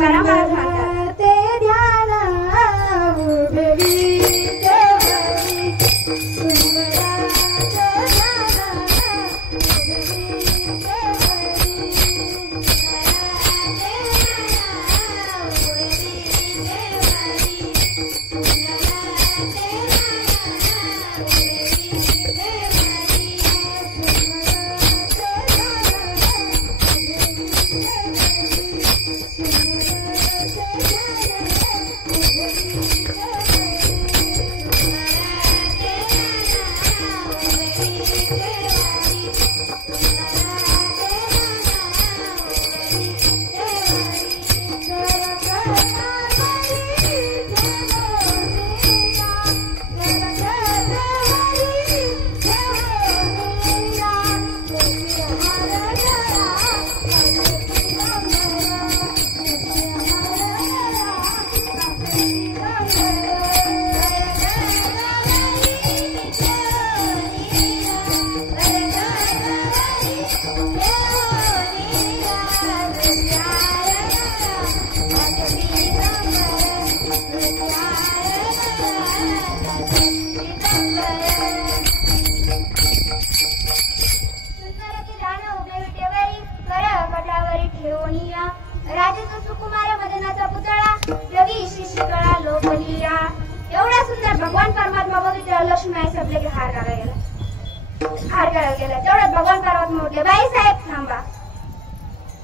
तुकाराम महाराज म्हणतात ते ध्यान उभवी देवरी एवढा सुंदर भगवान परमात्मा बघितलं लक्ष्मी आई आपले हार करायला गेला तेवढ्यात भगवान परमात्मा म्हटले बाई साहेब थांबा.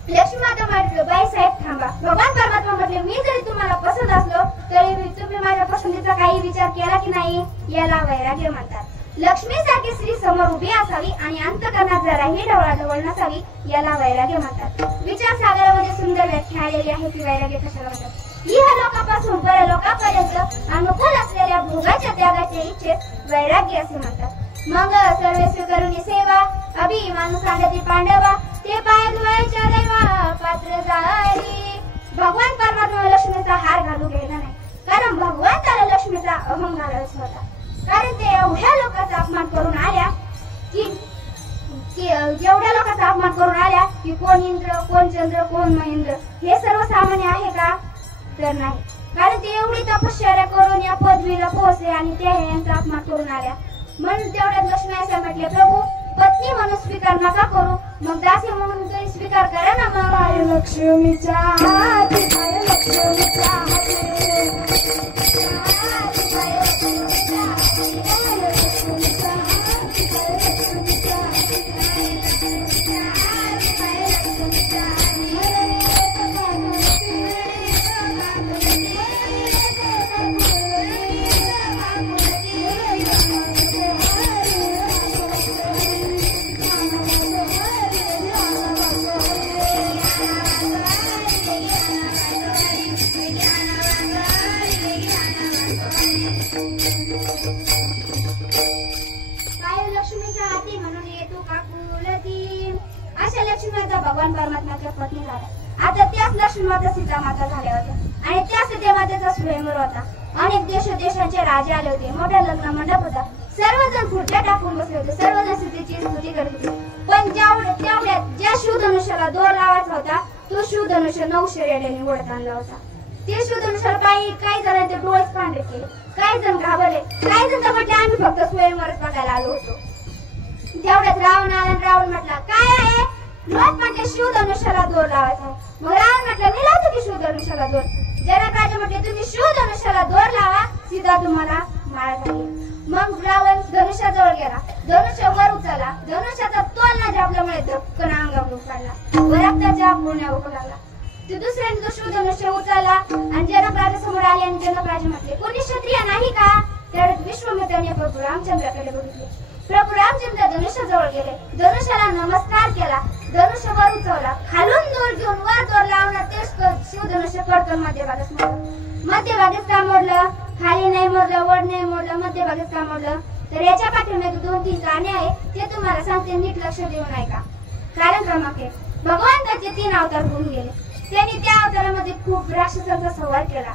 लक्ष्मी माता म्हटलं बाई साहेब थांबा. भगवान परमात्मा म्हटले मी जरी तुम्हाला पसंत असलो तरी तुम्ही माझ्या पसंतीचा काही विचार केला की नाही याला वैराग्य म्हणतात. लक्ष्मी सारखी स्त्री समोर उभी असावी आणि अंतःकरणात जराही ढवळाढवळ नसावी याला वैराग्य म्हणतात. विचार सागरामध्ये सुंदर व्याख्या आलेली आहे की वैराग्य कशाला म्हणतात. इहलोकापासून परलोकापर्यंत अनुकूल असलेल्या भोगाच्या त्यागाच्या इच्छेत वैराग्य असे म्हणतात. मग सर्वस्वी करुणी सेवा अभिमान सांगती पांडवा ते पाय धुवायच्या देवा पात्र जारी. भगवान परमात्मा लक्ष्मीचा हार घालू गेला नाही कारण भगवान त्याला लक्ष्मीचा अहंकार होता. कारण ते एवढ्या लोकांचा अपमान करून आल्या की एवढ्या लोकांचा अपमान करून आल्या की कोण इंद्र कोण चंद्र कोण महेंद्र हे सर्वसामान्य आहे का तर नाही. कारण ते एवढी तपश्चर्या करून या पदवीला पोहोचले आणि ते यांचा अपमान करून आल्या. म्हणून तेवढ्यात लक्ष्मी असे म्हटले प्रभू पत्नी म्हणून स्वीकार नका करू मग दासी म्हणून तरी स्वीकार करा ना. मग लक्ष्मीच्या हाती लक्ष्मीच्या भगवान परमात्म्याच्या पत्नी झाल्या. आता त्याच लक्ष्मी माता सीता माता झाल्या होत्या आणि त्या सीता मातेचा स्वयंवर होता. अनेक देशांचे राजे आले होते. मोठा लग्न मंडप होता. सर्वजण खुर्च्या टाकून बसले होते. सर्वजण सीतेची स्तुती करत होते. पण तेवढ्यात ज्या शिवधनुष्याला दोर लावायचा होता तो शिवधनुष्य 900 रेड्याने ओढत आणला होता. ते शिवधनुष्याला काही जणांचे डोळेच पांढरे केले. काही जण घाबरले. काही जण म्हटले आम्ही फक्त स्वयंवरच बघायला आलो होतो. तेवढ्यात रावण आला. रावण म्हटला काय आहे लोक म्हटले शिवधनुष्याला दोर लावायचा. मग रावण म्हटलं मी लावतो की शिवधनुष्याला दोर. जनक राजा म्हटले तुम्ही शिवधनुष्याला दोर लावा सीता तुम्हाला माळ घाली. मग रावण धनुष्याजवळ गेला. धनुष्य वर उचलला. धनुष्याचा तोल न जापल्यामुळे धक्कन अंगावर काढला व रक्ताच्या पुण्या उकळू लागला. तो दुसऱ्याने तो शिवधनुष्य उचलला आणि जनक राजा समोर आले आणि जनक राजा म्हटले कोणी क्षत्रिय नाही का. त्यावेळेस विश्वामित्राने प्रभू रामचंद्राकडे बघितले. प्रभू रामचंद्र धनुष्याजवळ गेले. धनुष्याला नमस्कार केला. धनुष्य वर उचलला. खालून दोर घेऊन वर दोर लावला. तेच शिवधनुष्य कडकन मध्यभागीच मोडलं. मध्यभागीच का मोडलं. खाली नाही मोडलं. वर नाही मोडलं. मध्यभागीच का मोडलं. तर याच्या पाठीमागे 2-3 गाणे आहे ते तुम्हाला सांगते नीट लक्ष देऊन ऐका. कारण क्रमांक 1 भगवान त्याचे 3 अवतार होऊन गेले. त्यांनी त्या अवतारामध्ये खूप राक्षसांचा संहार केला.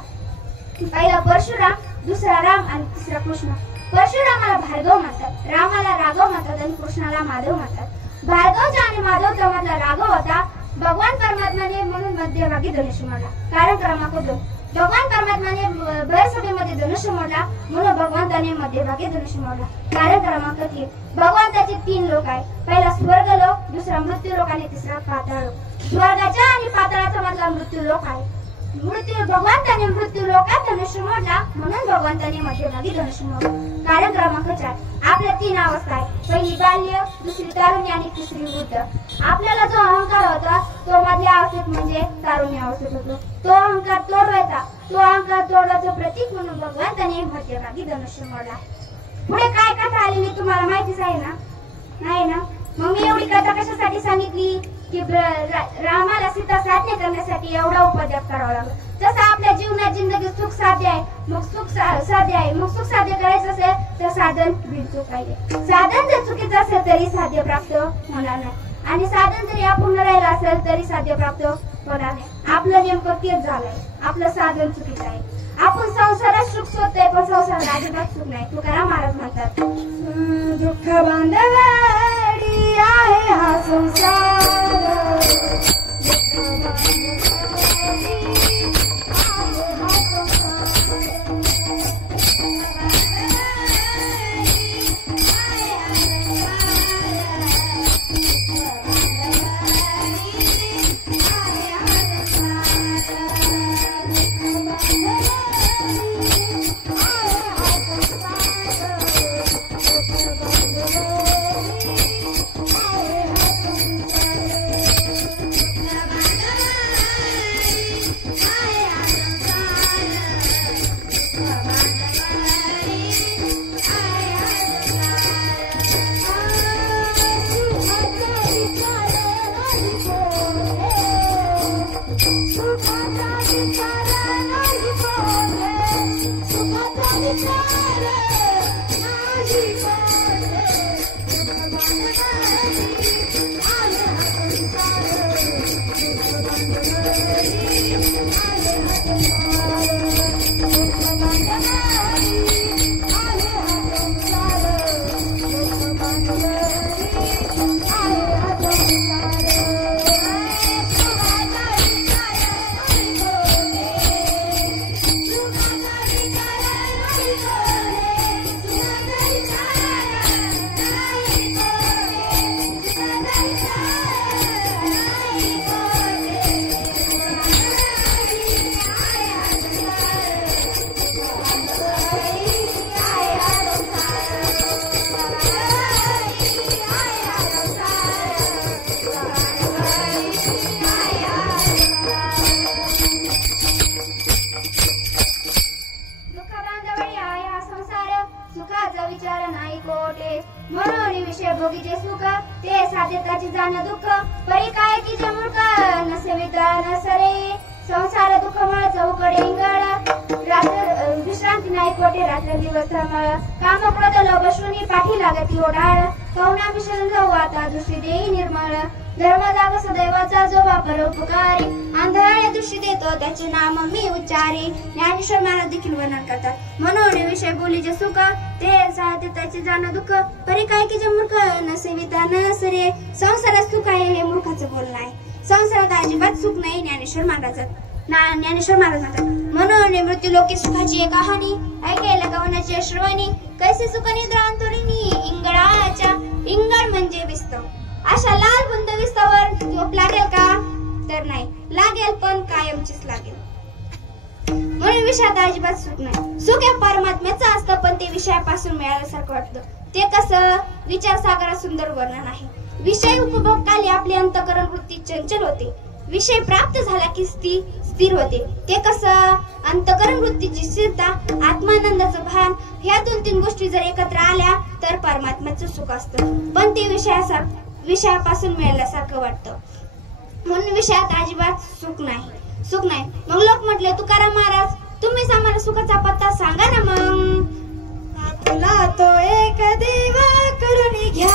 पहिला परशुराम दुसरा राम आणि तिसरा कृष्ण. परशुरामाला भार्गव म्हणतात. रामाला राघव म्हणतात आणि कृष्णाला माधव म्हणतात. भार्गवचा आणि माधवचा मधला राघव होता. भगवान परमात्माने म्हणून मध्यभागी धनुष्य मोडला. कारण क्रमांक 2, भगवान परमात्माने भरसभेमध्ये धनुष्य मोडला म्हणून भगवंताने मध्यभागी धनुष्य मोडला. कारण क्रमांक 3, भगवंताचे 3 लोक आहे. पहिला स्वर्ग लोक, दुसरा मृत्यू लोक आणि तिसरा पाताळ लोक. स्वर्गाच्या आणि पाताळाचा मधला मृत्यू लोक आहे. भगवंताने मृत्यू लोकात धनुष्य मोडला म्हणून भगवंताने मध्यभागी धनुष्य मोडला. कारण क्रमांक 4, आपल्या 3 अवस्था आहे. पहिली बाल्य, दुसरी तारुण्य आणि तिसरी वृद्ध. आपल्याला जो अहंकार होता तो मधल्या अवस्थेत म्हणजे तारुण्य अवस्थेत होतो. तो अहंकार तोडवायचा, तो अहंकार तोडवायचं प्रतीक म्हणून भगवंताने मध्यभागी धनुष्य मोडला. पुढे काय कथा आलेली तुम्हाला माहितीच आहे ना? नाही ना? मग मी एवढी कथा कशासाठी सांगितली की रामाला सीता साध्य करण्यासाठी एवढा उपद्व्याप करावा लागला. जसं आपल्या जीवनात जिंदगीत सुख साध्य आहे, मग सुख साध्य आहे, मग सुख साध्य करायचं असेल तर साधन बिनचूक पाहिजे. साधन जर चुकीचं असेल तरी साध्य प्राप्त होणार नाही, आणि साधन जरी अपूर्ण राहिलं असेल तरी साध्य प्राप्त होणार नाही. आपलं नेमकं तेच झालंय. आपलं साधन चुकीचं आहे. आपण संसारात सुख शोधतोय पण संसारात अजिबात सुख नाही. तुकाराम महाराज म्हणतात, दुःख बांधवाडी आहे हा संसार, भोगीचे सुख ते साध्यताची जाण दुःख परी काय की जे मूर्ख नसेविता नसरे संसार दुःख मळ चौकडे इंगळ रात्र विश्रांती नाही कोठे रात्र दिवस मळ काम क्रोध लोभ शून्य पाठी लागती ओढाळ कवना मिशन जाऊ आता दृष्टी देई निर्मळ धर्म जाग सदैवाचा जो वापर उपकारी आंधळे दृष्टी देतो त्याचे नाम मी उच्चारी ज्ञानेश्वर महाराज देखील वर्णन करतात म्हणून विषय बोलीचे सुख ते साध्यताचे जाण दुःख परी काय की जे मूर्ख नसेविता नसरे संसारात सुख आहे हे मूर्खाचं बोलणं आहे संसारात अजिबात सुख नाही ज्ञानेश्वर महाराज म्हणतात म्हणून मृत्यू लोके सुखाची एक कहाणी ऐकायला गावनाची श्रवणी कैसे सुख निद्रा अंतरिणी इंगळाच्या इंगळ म्हणजे विस्त अशा लाल बुंद विस्तावर झोप लागेल का तर नाही लागेल पण कायमचीच लागेल म्हणून विषयात अजिबात सुख नाही सुख हे परमात्म्याचं असतं पण ते विषयापासून मिळाल्यासारखं वाटतं ते कसं विचार सागरात सुंदर वर्णन आहे विषय उपभोग काली आपली अंतःकरण वृत्ती चंचल होते विषय प्राप्त झाला की स्थिर होते ते कसं अंतःकरण वृत्तीची स्थिरता आत्मानंदाचं भान ह्या 2-3 गोष्टी जर एकत्र आल्या तर परमात्म्याचं सुख असतं पण ते विषयापासून मिळाल्यासारखं वाटतं म्हणून विषयात अजिबात सुख नाही मग लोक म्हटले तुकाराम महाराज तुम्हीच आम्हाला सुखाचा पत्ता सांगा ना मग तुला तो एक देवा करून घ्या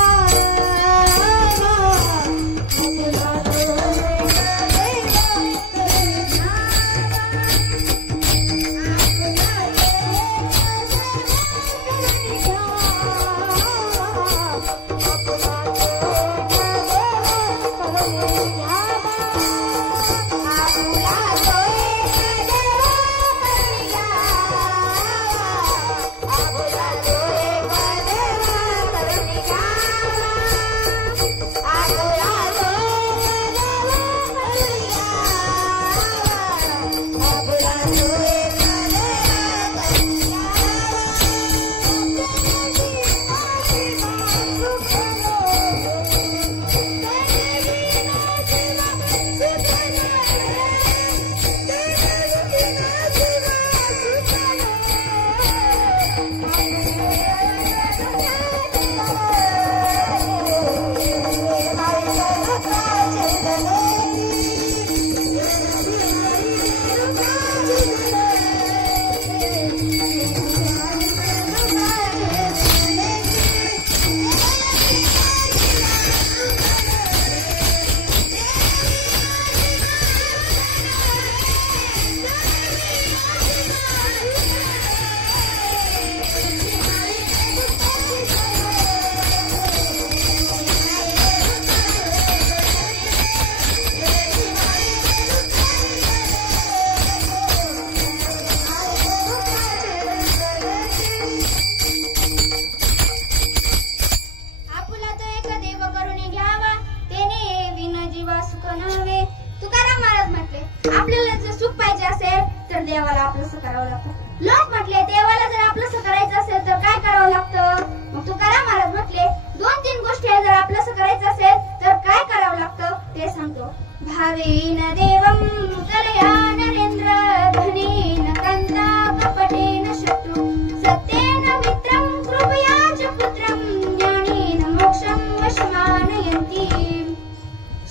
म्हटले देवाला जर आपलंसं करायचं असेल तर काय करावं लागतं? मग तुकाराम महाराज म्हटले 2-3 गोष्टी जर आपलंसं करायचं असेल तर काय करावं लागतं ते सांगतो. भावेन देवं कलया नरेंद्र धनेन कांता कपटेन शत्रु सत्येन मित्रं कृपया च पुत्रं ज्ञानेन मोक्षं वशमानयन्ति.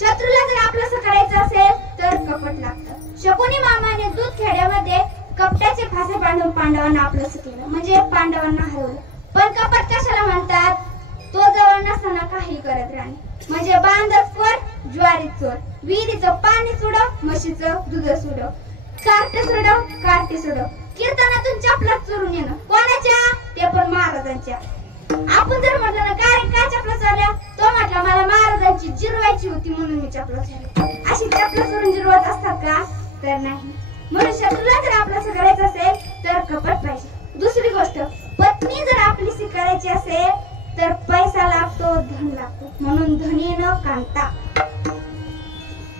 शत्रूला जर आपलंसं करायचं असेल तर कपट लागतं. शकुनी मामाने दूधखेड्यामध्ये कपटाचे फासे बांधून पांडवांना आपलंसं केलं, म्हणजे पांडवांना हरवलं. पण कपट कशाला म्हणतात? तो जवळ नसताना काही करत राहणे, म्हणजे बांधत चोर ज्वारी चोर, विहिरीचं पाणी सोडव म्हशीचं दूध सोडव, कार्टे सोडव कार्टे सोडव, कीर्तनातून चपला चोरून येणं. कोणाच्या? ते पण महाराजांच्या. आपण जर म्हटलं ना काय चपला चोरल्या, तो म्हटला मला महाराजांची जिरवायची होती म्हणून मी चपला चोरली. अशी चपला चोरून जिरवत असतात का? तर नाही. म्हणून शत्रूला जर आपलंसं करायचं असेल तर कपट पाहिजे. दुसरी गोष्ट, पत्नी जर आपलीशी करायची असेल तर पैसा लागतो, धन लागतो. म्हणून धनेन कांता.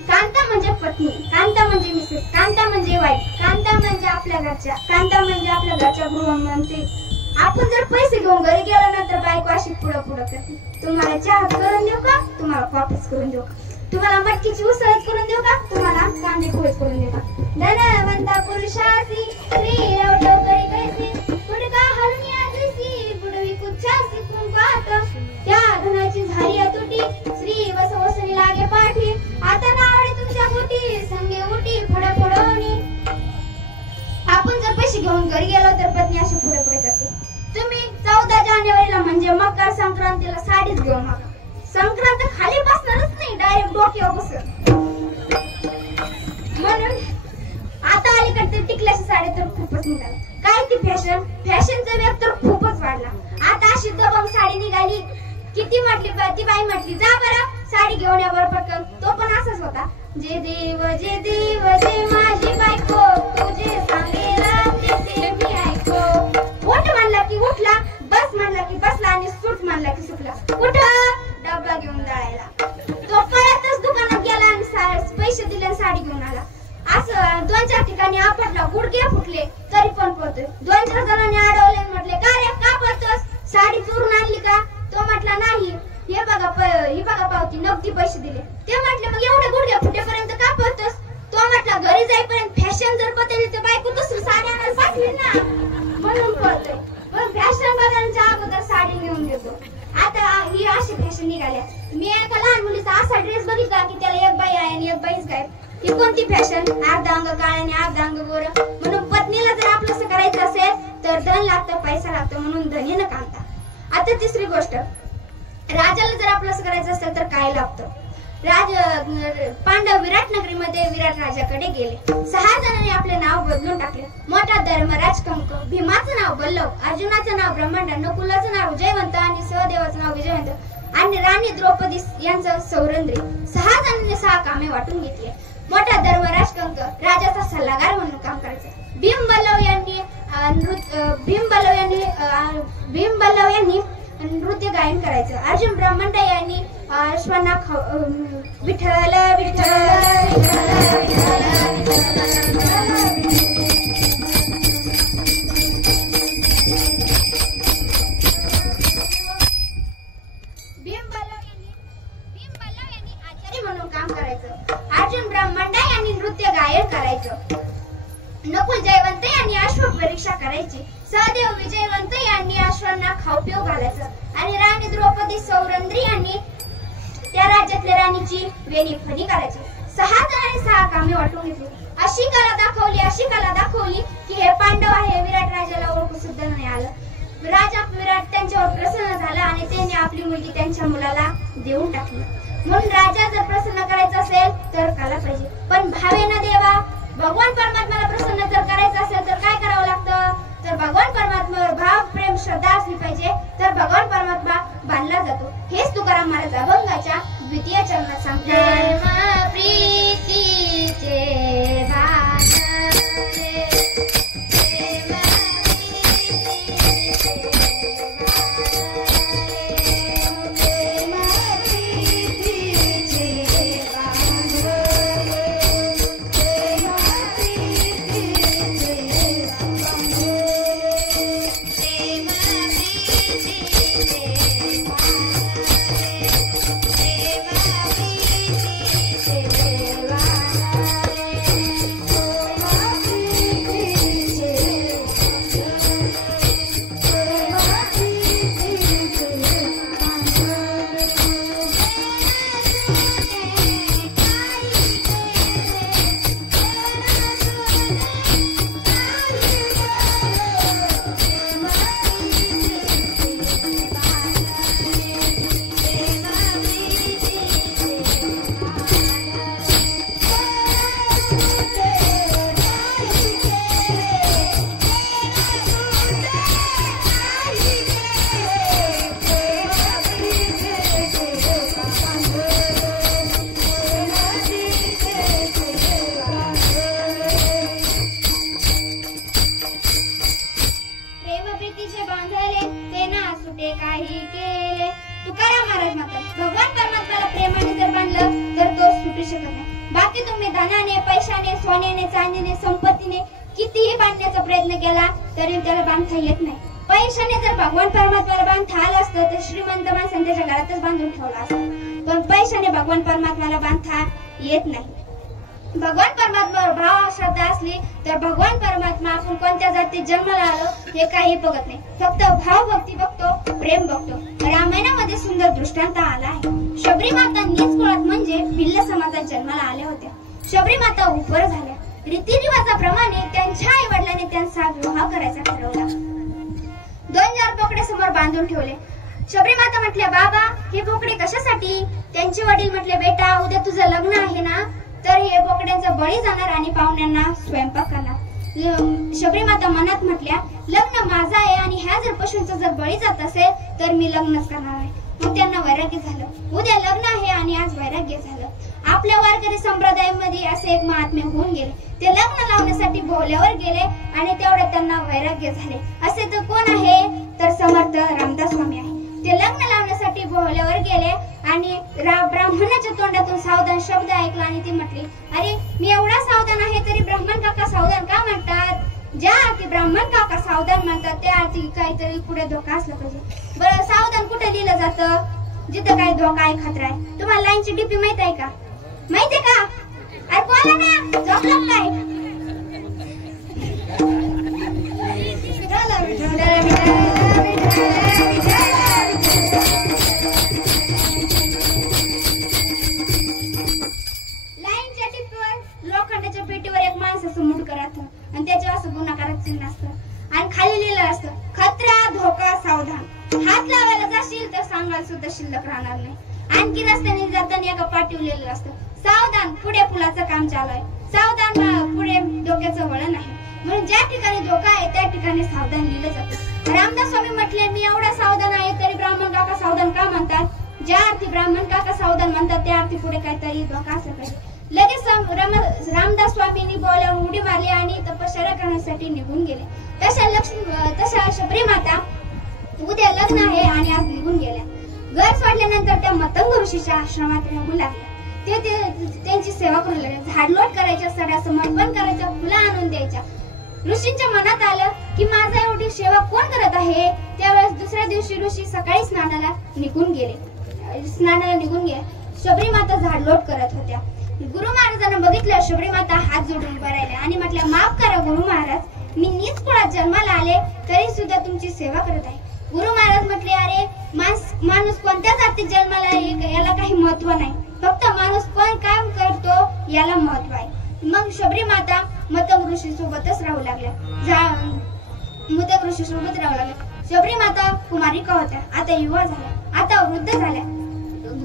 कांता म्हणजे पत्नी, कांता म्हणजे मिसेस, कांता म्हणजे वाईफ, कांता म्हणजे आपल्या घरच्या, कांता म्हणजे आपल्या घरच्या गृहमंत्री. आपण जर पैसे घेऊन घरी गेलो ना तर बायको अशी पुढं करते. तुम्हाला चहा करून देऊ का? तुम्हाला कॉफीच करून देऊ का? तुम्हाला मटकीची उसळच करून देऊ का? तुम्हाला कांदे पोहेच करून देऊ का? धनवंता पुरुषासी स्त्री रवटो करी कैसी पुडका हलनी आदरीसी पुडवी कुच्छासी कुंकात त्या धनाची झाली तुटी श्री वसवसनी लागे पाठी आता नावडे तुमच्या पोटी संगे उटी फडफडवणी. आपण जर पैसे घेऊन घरी गेलो तर पत्नी अशी पुढे करते. तुम्ही 14 जानेवारीला म्हणजे मकर संक्रांतीला साडीच घेऊन मागा. संक्रांत खाली बसणारच नाही, डायरेक्ट डोक्यावर बसत. म्हणून आता अलीकडे टिकल्याची साडी तर खूपच निघाली. काय ती फॅशनचा वेग तर खूपच वाढला. आता अशी दबंग साडी निघाली. किती म्हटली ती बाई म्हटली जा बरं साडी घेऊन या बरं पटकन. तो पण असाच होता. जे देव जे माझी बायको तुझे सांगेला ते मी ऐको. उठ म्हणला की उठला, बस म्हणला की बसला आणि सुट म्हणला की सुटला. कुठं? डबा घेऊन जायला. तो पळतच दुकानात गेला आणि पैसे दिले साडी घेऊन आला. असं 2-4 ठिकाणी आपटला, गुडघे फुटले तरी पण पळतोय. 2-4 जणांनी अडवले, म्हटले का रे का पळतोस, साडी चोरून आणली का? तो म्हटला नाही, हे बघा पावती, नगदी पैसे दिले. ते म्हटले मग एवढे गुडघे फुटेपर्यंत का पळतोस? तो म्हटला घरी जाईपर्यंत फॅशन जर बदलली तर बायको दुसरी साडी आणायला पाठवी ना, म्हणून पळतोय. पण फॅशन बदलण्याच्या अगोदर साडी घेऊन देतो. आता ही अशी फॅशन निघाल्या. मी एका लहान मुलीचा असा ड्रेस बघितला की त्याला एक बाई आहे आणि एक बाईच गायब. ही कोणती फॅशन? अर्धा अंग काळ आणि अर्धा अंग गोरं. म्हणून पत्नीला जर आपलंसं करायचं असेल तर धन लागतं, पैसा लागतो. म्हणून धनेन कांता. आता तिसरी गोष्ट, राजाला जर आपलंसं करायचं असेल तर काय लागतं? पांडव विराट नगरीमध्ये विराट राजाकडे गेले. 6 जणांनी आपले नाव बदलून टाकले. मोठा धर्मराज कंक, भीमाचं नाव बल्लव, अर्जुनाचं नाव ब्रह्मांड, नकुलाचं नाव जयवंत आणि सहदेवाचं नाव विजयवंत आणि राणी द्रौपदी यांचं सौरंद्री. 6 जणांनी 6 कामे वाटून घेतली. मोठा धर्मराज कंक राजाचा सल्लागार म्हणून काम करायचं. भीम बल्लव यांनी नृत्य गायन करायचं. अर्जुन ब्रह्मांड यांनी अश्वांना विठ्ठल विठ्ठल आचार्य म्हणून काम करायचं. अर्जुन ब्रह्मांड यांनी नृत्य गायन करायचं. नकुल जयवंत यांनी अश्व परीक्षा करायची. सहदेव विजयवंत यांनी अश्वांना खाऊ-पिऊ घालायचं आणि राणी द्रौपदी सौरंद्री यांनी त्या राज्यातल्या राणीची वेणीफणी करायची. 6 जणांनी 6 कामे वाटून घेतली. अशी कला दाखवली की हे पांडव आहे विराट राजाला ओळखू सुद्धा नाही आलं. राजा विराट त्यांच्यावर प्रसन्न झाला आणि त्यांनी आपली मुलगी त्यांच्या मुलाला देऊन टाकली. म्हणून राजा जर प्रसन्न करायचं असेल तर कला पाहिजे. पण भावेन देवा, भगवान परमात्म्याला प्रसन्न जर करायचं असेल तर काय करावं लागतं? तर भगवान परमात्म्यावर भाव प्रेम श्रद्धा असली पाहिजे तर भगवान परमात्मा बांधला जातो. हेच तुकाराम महाराज अभंगाच्या 2य चरणात सांगतात. प्रीतीचे प्रयत्न केला तरी त्याला बांधता येत नाही. पैशाने जर भगवान परमात्म्याला बांधता आलं असतं तर श्रीमंत माणसाने त्याच्या घरातच बांधून ठेवला असतं, पण पैशाने भगवान परमात्म्याला बांधता येत नाही. भगवान परमात्म्यावर भाव श्रद्धा असली तर भगवान परमात्मा आपण कोणत्या जातीत जन्माला आलो हे काही बघत नाही, फक्त भाव भक्ती बघतो, प्रेम बघतो. रामायणामध्ये सुंदर दृष्टांत आला आहे. शबरी माता नीच कुळात म्हणजे भिल्ल समाजात जन्माला आल्या होत्या. शबरी माता उपर झाल्या. रीतिरिवाजाप्रमाणे त्यांच्या आई वडिलांनी त्यांचा विवाह करायचा ठरवला. 2000 बोकडे समोर बांधून ठेवले. शबरी माता म्हटल्या, बाबा हे बोकडे कशासाठी? त्यांचे वडील म्हटले, बेटा उद्या तुझं लग्न आहे ना, तर हे बोकड्यांचा बळी जाणार आणि पाहुण्यांना स्वयंपाक करणार. शबरी माता मनात म्हटल्या, लग्न माझं आहे आणि ह्या जर पशूंचा जर बळी जात असेल तर मी लग्नच करणार आहे. मग त्यांना वैराग्य झालं. उद्या लग्न आहे आणि आज वैराग्य झालं. आपल्या वारकरी संप्रदायामध्ये असे एक महात्मे होऊन गेले. ते लग्न लावण्यासाठी बोहल्यावर गेले आणि तेवढ्यात त्यांना वैराग्य झाले. असे तर कोण आहे? तर समर्थ रामदास स्वामी आहे. ते लग्न लावण्यासाठी बोहल्यावर गेले आणि ब्राह्मणाच्या तोंडातून सावधान शब्द ऐकला आणि ती म्हटली, अरे मी एवढा सावधान आहे तरी ब्राह्मण काका सावधान का म्हणतात? ज्या अर्थी ब्राह्मण काका सावधान म्हणतात त्या अर्थी काहीतरी पुढे धोका असला पाहिजे. बरं, सावधान कुठे लिहिलं जातं? जिथं काही धोका आहे, खतरा आहे. तुम्हाला लाईनची डीपी माहित आहे का? माहितीये का? अरे बोला ना, झोपलं काय? लाईनच्या टिपीवर लोखंडाच्या पेटीवर एक माणसाचं मुंडकं राहतं आणि त्याच्यावर असं गुणाकाराचं चिन्ह असतं आणि खाली लिहिलं असतं, खतरा, धोका, सावधान. हात लावायला जाशील तर सांगायला सुद्धा शिल्लक राहणार नाही. आणखी रस्त्याने जाताना एका पाटीवर लिहिलेलं असतं, सावधान, पुढे पुलाचं काम चालू आहे. सावधान, पुढे डोक्याचं वळण आहे. म्हणून ज्या ठिकाणी धोका आहे त्या ठिकाणी सावधान लिहिलं जातं. रामदास स्वामी म्हटले, मी एवढा सावधान आहे तरी ब्राह्मण काका सावधान का म्हणतात? ज्या अर्थी ब्राह्मण काका सावधान म्हणतात त्या अर्थी पुढे काहीतरी धोका असला पाहिजे. लगेच रामदास स्वामींनी बोलावून उडी मारली आणि तपश्चर्या करण्यासाठी निघून गेले. तशा शबरी माता उद्या लग्न आहे आणि आज निघून गेल्या. घर सोडल्यानंतर त्या मतंग ऋषीच्या आश्रमात राहू लागल्या. ते त्यांची सेवा करू लागले. झाडलोट करायच्या, सडा समर्पण करायच्या, फुलं आणून द्यायच्या. ऋषींच्या मनात आलं की माझा एवढी सेवा कोण करत आहे? त्यावेळेस दुसऱ्या दिवशी ऋषी सकाळी स्नानाला निघून गेले. शबरी माता झाडलोट करत होत्या. गुरु महाराजांना बघितलं. शबरी माता हात जोडून उभ्या राहिल्या आणि म्हटल्या, माफ करा गुरु महाराज, मी नीच कुळात जन्माला आले तरी सुद्धा तुमची सेवा करत आहे. गुरु महाराज म्हटले, अरे माणूस कोणत्या जातीत जन्माला याला काही महत्व नाही, फक्त माणूस कोण काम करतो याला महत्व आहे. मग शबरी माता मतंग ऋषी सोबतच राहू लागल्या. शबरी माता कुमारिका होत्या, आता युवा झाल्या, आता वृद्ध झाल्या.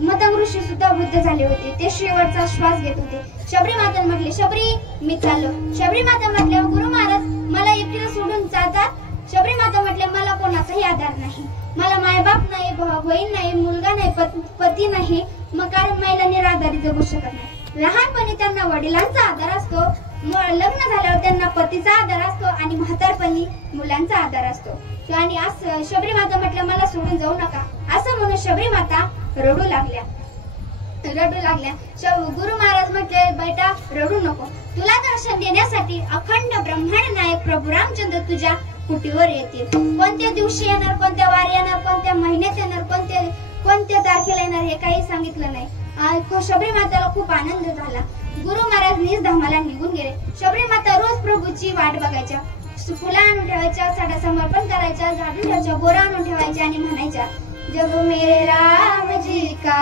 मतंग ऋषी सुद्धा वृद्ध झाले होते. ते शेवटचा श्वास घेत होते. शबरी माता म्हटले, शबरी मी चाललो. शबरी माता म्हटल्या, गुरु महाराज मला एकटीला सोडून जातात? शबरी माता म्हटले, मला कोणाचाही आधार नाही, मला मायबाप नाही, बहीण नाही, मुलगा नाही, पती नाही. मग कारण महिला निराधारी जगू शकत नाही. लहानपणी त्यांना वडिलांचा आधार असतो, लग्न झाल्यावर त्यांना पतीचा आधार असतो आणि म्हातारपणी मुलांचा आधार असतो. आणि आज शबरी माता म्हटलं, मला सोडून जाऊ नका. असं म्हणून शबरी माता रडू लागल्या. गुरु महाराज म्हटले, बेटा रडू नको, तुला दर्शन देण्यासाठी अखंड ब्रह्मांड नायक प्रभू रामचंद्र तुझ्या कुटीवर येतील. कोणत्या दिवशी येणार, कोणत्या वारी येणार, कोणत्या महिन्यात येणार, कोणत्या तारखेला येणार हे काही सांगितलं नाही. शबरी माताला खूप आनंद झाला. गुरु महाराज निज धामाला निघून गेले. शबरी माता रोज प्रभूची वाट बघायच्या, फुलं आणून ठेवायच्या, साडा समर्पण करायच्या, झाडून ठेवायच्या, बोरा आणून ठेवायच्या आणि म्हणायच्या, जब मेरे राम जी का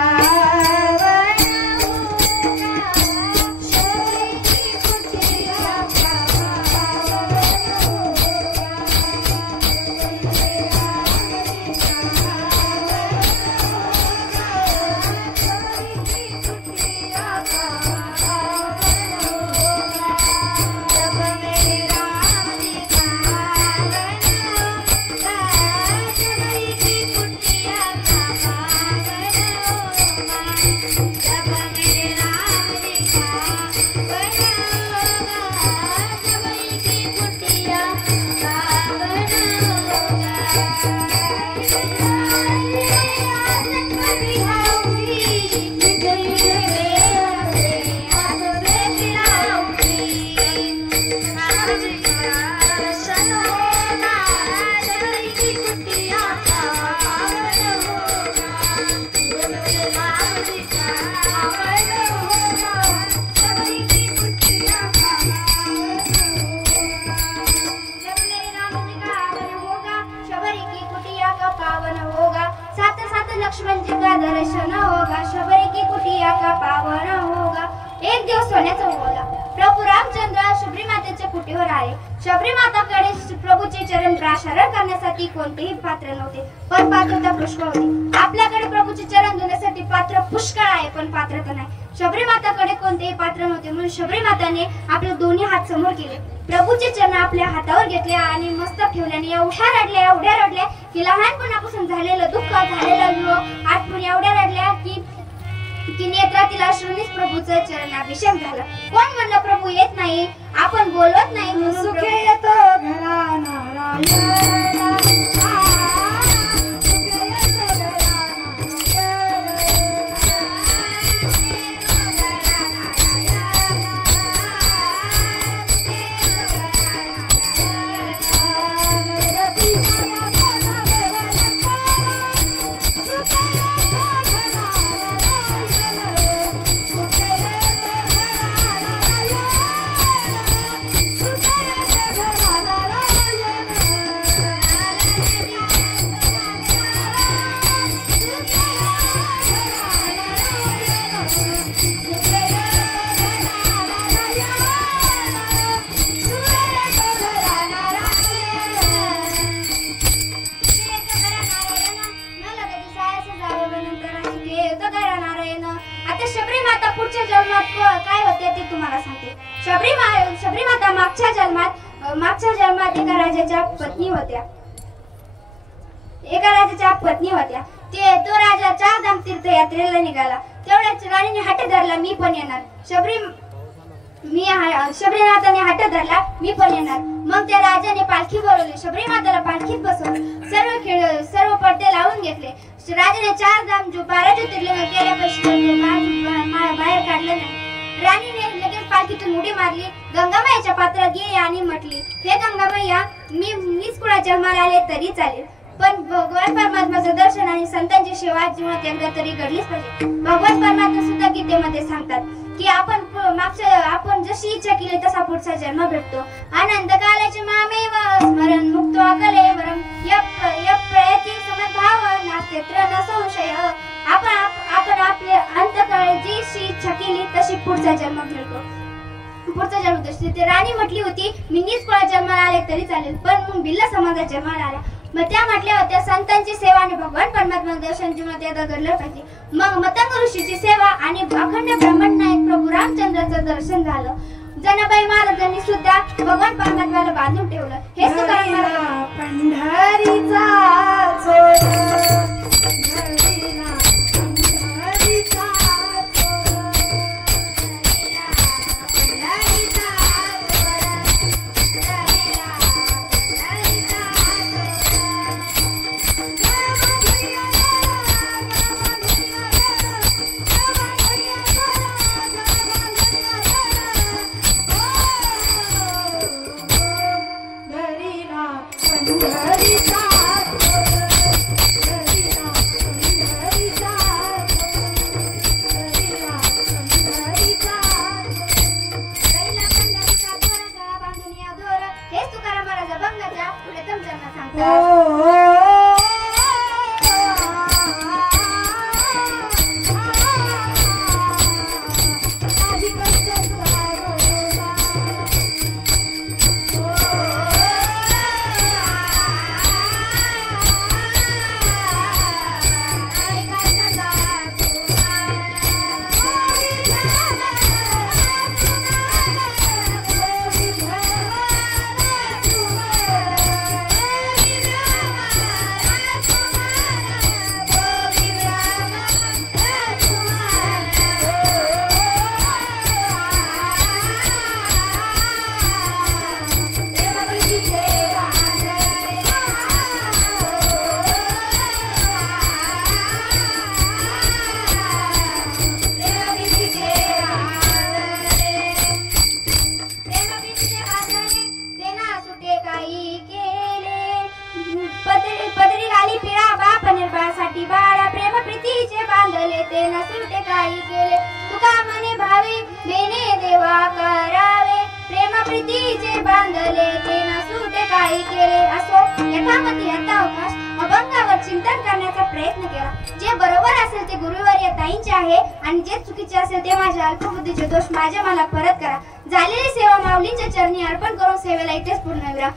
Shalom. होगा, शबरी की कुटिया का पावन होगा। एक दिवस सोन्याचा ओला प्रभू रामचंद्र शबरी मातेच्या कुटीवर आले। शबरी माताकडे प्रभूचे चरण प्राशरण करण्यासाठी कोणतेही पात्र नव्हते, पण पात्रता पुष्कळ होती। आपल्याकडे प्रभूचे चरण धुण्यासाठी पात्र पुष्कळ आहे, पण पात्रता नाही। शबरी माताकडे कोणतेही पात्र नव्हते, म्हणून शबरी माताने आपले दोन्ही हात समोर केले, प्रभूचे चरण आपल्या हातावर घेतले आणि मस्तक ठेवल्याने एवढ्या रडल्या की लहानपणापासून झालेलं दुःख, झालेला वियोग आठवून एवढ्या रडल्या की नेत्रातील अश्रूंनीच प्रभूचं चरणाभिषेक झाला। कोण म्हणलं प्रभू येत नाही, आपण बोलत नाही, सुखे येतो घरा नारायण। काय होते ते तुम्हाला सांगते। शबरी माता मागच्या जन्मात एका राजाच्या पत्नी होत्या। तो राजा 4 धाम तीर्थयात्रेला निघाला। तेवढ्याच राणीने हट्ट धरला, मी पण येणार। शबरी माताने हट्ट धरला, मी पण येणार। मग त्या राजाने पालखी बोलवली, शबरी माताला पालखीत बसवलं, सर्व पडदे लावून घेतले। राजाने 4 धाम 12 ज्योतिर्लिंग केल्यापासून बाहेर काढलं नाही। राणीने लगेच पालखीतून उडी मारली, गंगामाईच्या पात्रात गेली आणि म्हटली, हे गंगामाईया, मीच कुणा जन्माला आले तरी चालेल, पण भगवान परमात्म्याचं दर्शन आणि संतांची सेवा जीवनात एकदा तरी घडलीच पाहिजे। भगवान परमात्मा सुद्धा गीतेमध्ये सांगतात की आपण जशी इच्छा केली तसा पुढचा जन्म भेटतो। आनंद कालाचे मामेव स्मरण मुक्तो कलेवरम यप्रयती समद्भाव नास्त्यत्र न संशय। आपण आपले अंतकाळी जी इच्छा केली तशी पुढचा जन्म भेटतो। ते राणी म्हटली होती, मी नीच कोणा जन्माला आले तरी चालेल, पण मग भिल्ल समाजात जन्माला आल्या। मग त्या म्हटल्या होत्या, संतांची सेवा आणि भगवान परमात्मा दर्शन जीवनात एकदा घडलं पाहिजे। मग मतंग ऋषीची सेवा आणि अखंड ब्रह्मण नायक प्रभू रामचंद्राचं दर्शन झालं। जनाबाई महाराजांनी सुद्धा भगवान परमात्म्याला बांधून ठेवलं। हे सुद्धा पंढरीचा चिंतन करण्याचा प्रयत्न केला। जे बरोबर असेल ते गुरुवर्य ताईंच्या आहे आणि जे चुकीचे असेल ते माझ्या अल्पबुद्धीचे दोष माझ्या मला परत करा. झालेली सेवा माऊलींच्या चरणी अर्पण करून सेवेला इथेच पूर्णविराम.